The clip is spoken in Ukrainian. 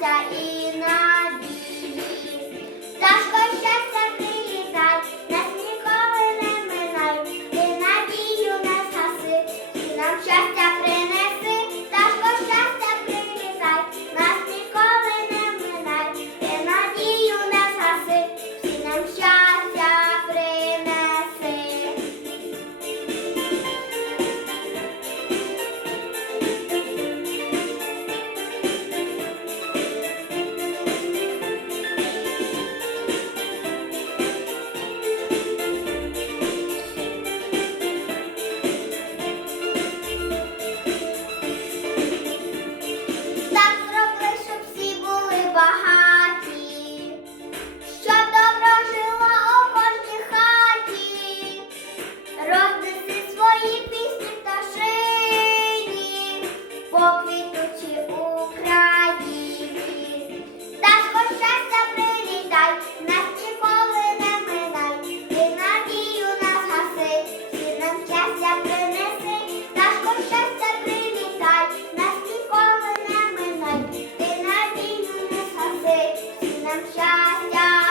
加一。щастя.